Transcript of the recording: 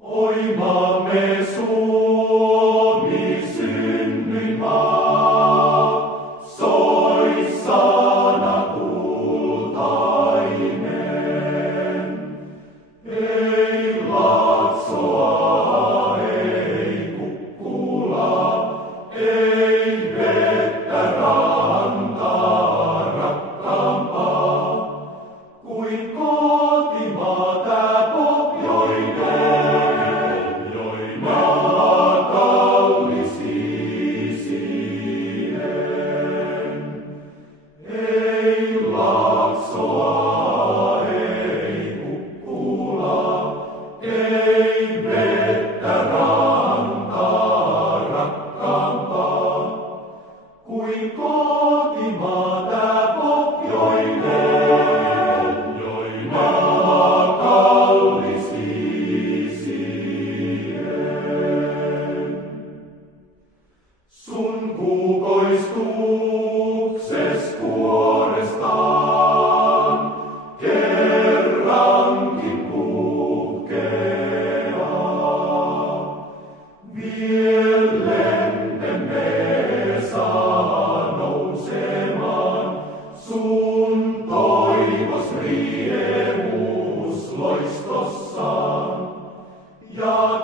Oi maamme Suomi, synnyinmaa, soi sana kultainen. Ei Laaksoa, ei Kukkulaa, ei vettä rantaa rakkaampaa kuin kotimaa tää pohjoinen, join maa kaunis isien. Ei Laaksoa, ei Kukkulaa, ei vettä rantaa rakkaampaa kuin kotimaa tää pohjoinen, join maa kaunis isien. Sun kukoistukses kuorestaan kerrankin puhkeaa. Viel lentemme saa nousemaan sun toivos riemus loistossaan. Ja